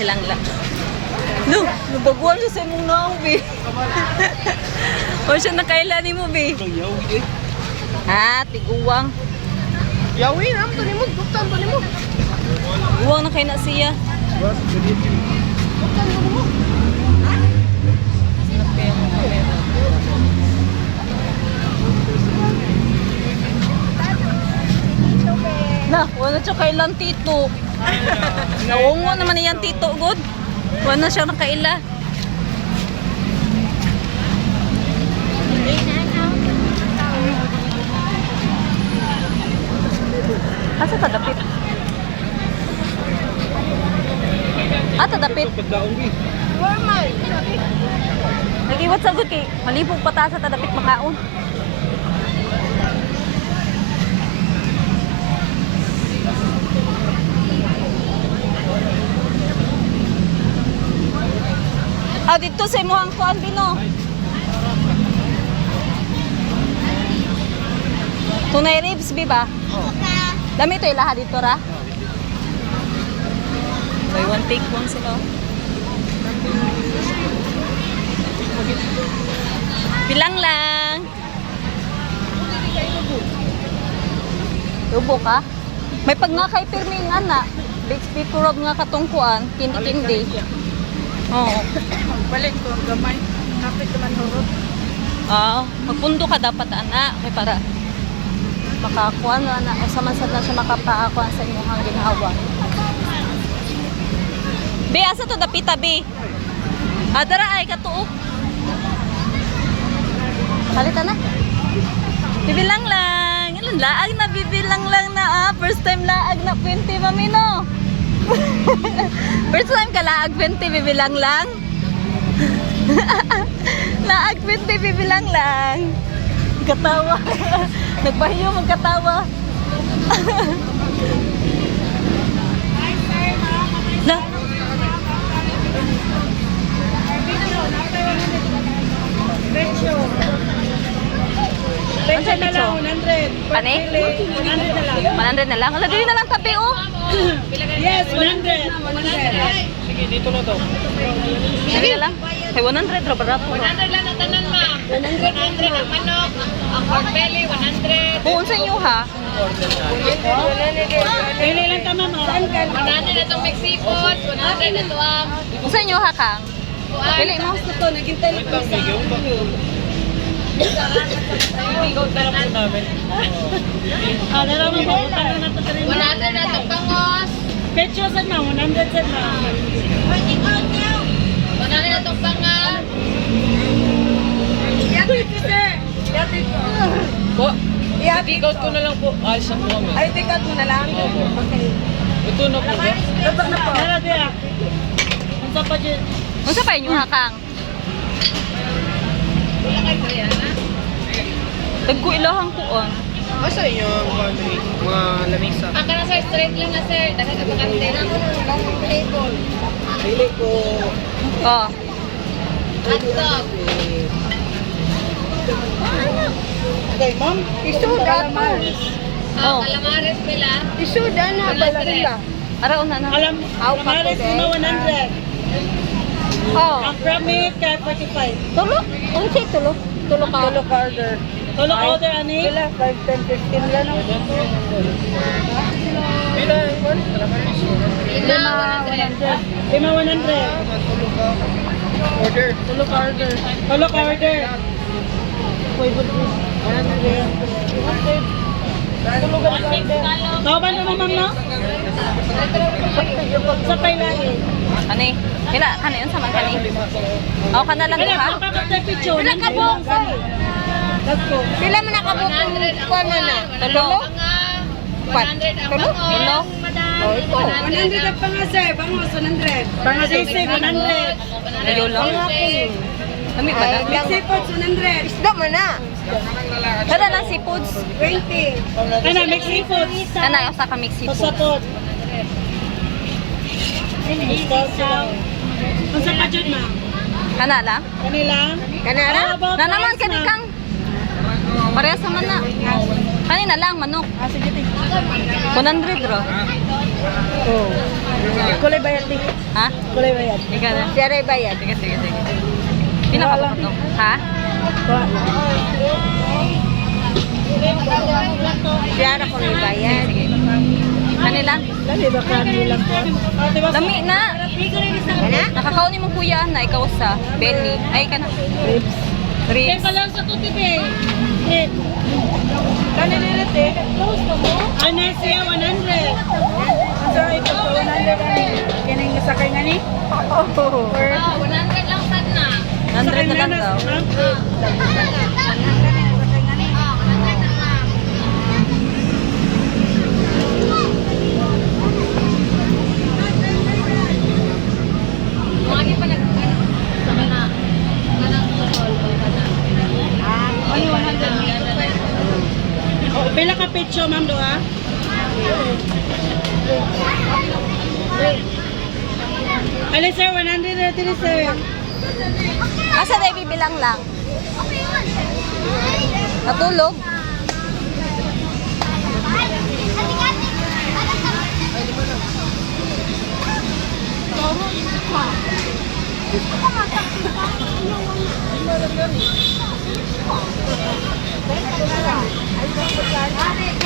silang la. No, nabaguan siya sa imong naong, be. O siya nakaila ni mo, be. Ha, tiguwang. Yawi na mo ni mo, duktan to ni mo. Guwang na kay na siya. Duktan to ni mo. Na, wala siya kailan tito. Naungo naman niyan tito, good. Wala siya nakaila. Asa tadapit? Ah, tadapit. Normal. Nag-iwat sa good kay malibog pa ta sa tadapit makaon. Ah, dito sa imuhang kuan bino. Tunay ribs, biba? Dami ito ilaha dito ra. Buy one take one sila. Bilang lang. Tubo ka? May pag nga kay pirmi nga na. Big speaker of nga katungkuan, kindi-kindi. Oo. Balik ko gamay. Kapit naman horot. Oo. Magpundo ka dapat, ana. May para makakuha na na. O samansad na siya makapaakuha sa inyong ginawa. Be, asa to dapita, be? Adara ay katuok. Halita na. Bibilang lang. Ilan laag na bibilang lang na ah. First time laag na 20, mami no. First time ka laag 20, bibilang lang. Laag 20, bibilang lang. Katawa. Nagpahiyo magkatawa. Na. Ano siya pizzo? 100. Pane? 100 na lang. 100 na lang. Wala, dili na lang tabi oh. Yes, 100. 100. Sige, dito na to. Dili na lang. Kay 100 ra para po. 100 lang ang tanan, ma'am. 100 ang manok, ang pork belly, 100. Buon sa inyo ha. Pili lang tama mo. 100 na itong mixed seafood, 100 na ito ang Buon sa inyo ha kang. Pili mo. Ito, naghintay lang kami sa Ibigaw na lang po namin. Ano lang mo, papunta na ito 100 na itong bangos, Petro sa na, 100 sa na. 100 na itong banga, Po, ibigaw ko na lang po. Ayos na po kami. Ay, tikat mo na lang. Okay. Ito na po ba? Dapat na po. Meron din ah. Ang sa pa dyan. Unsa pa inyo ha kang? Tagko ilahang kuon. Asa inyo mga lamisa? ang ka na sir, straight lang na sir, dagat ang bakante na table, Pili ko. Oh. hot dog, Okay, ma'am. Isuda pa. Oh. calamares pila, Isuda na. Balagila. Ara una na. Alam, kamaris mo 100. Oh. Ang permit kay 45. Tulo. Unsa tulo? Tulo ka. Tulo ka order. Tulo ka order, ani? Pila, 5, 10, 15 lang. Pila. lima, 100. 5, 100. Order. Tulo ka order. Tulo ka order. Tulo ka order. Tawban naman, ma'am, no? Sa pailahin. Ani? Kina yun sa man kani. Oh, kana lang Kaya, ha. papapatay picture. Pila ka buong Pila mo nakabukong kuwan na? Tulo. Banga, 100 ang Tulo? bangos, Tulo? Oh, ito. 100 ang pangasay, bangos 100. Pangasay 100. Ayo lang. Kami ba na? Seafood 100. Isda mo na. Kada lang seafoods. 20. Ano, mix seafood. Kana usa ka mix seafood. Pasapot. Discount sila. Kung sa budget na? Kana lang. Kanila? Kanila? Na naman kani kang. Parehas naman na. Kanina lang manok. Ah, sige. 100 ro. Oh. Kulay bayad din. Ha? Kulay bayad. Ikaw na. Siya rin bayad. Sige, sige, sige. Pinaka ba ito? Ha? Siya rin kulay bayad. Sige. Kanila? Dali ba kanila po? Lami na. Ano? Nakakauni mong kuya na ikaw sa belly. Ay ka na. Ribs. Ribs. sa to, tibe. Kanila rin Ano siya, 100. So, ito po, 100 kining sakay nga ni? Oo. 100 lang sad na. 100 na lang daw. Lagi pa nag sa kana. Kanang tol o kana. Ano 100? Oh, pila ka pecho, ma'am, do ha? Ano, sir? 100 na ito, sir. Asa na ibibilang lang? Natulog? Ay,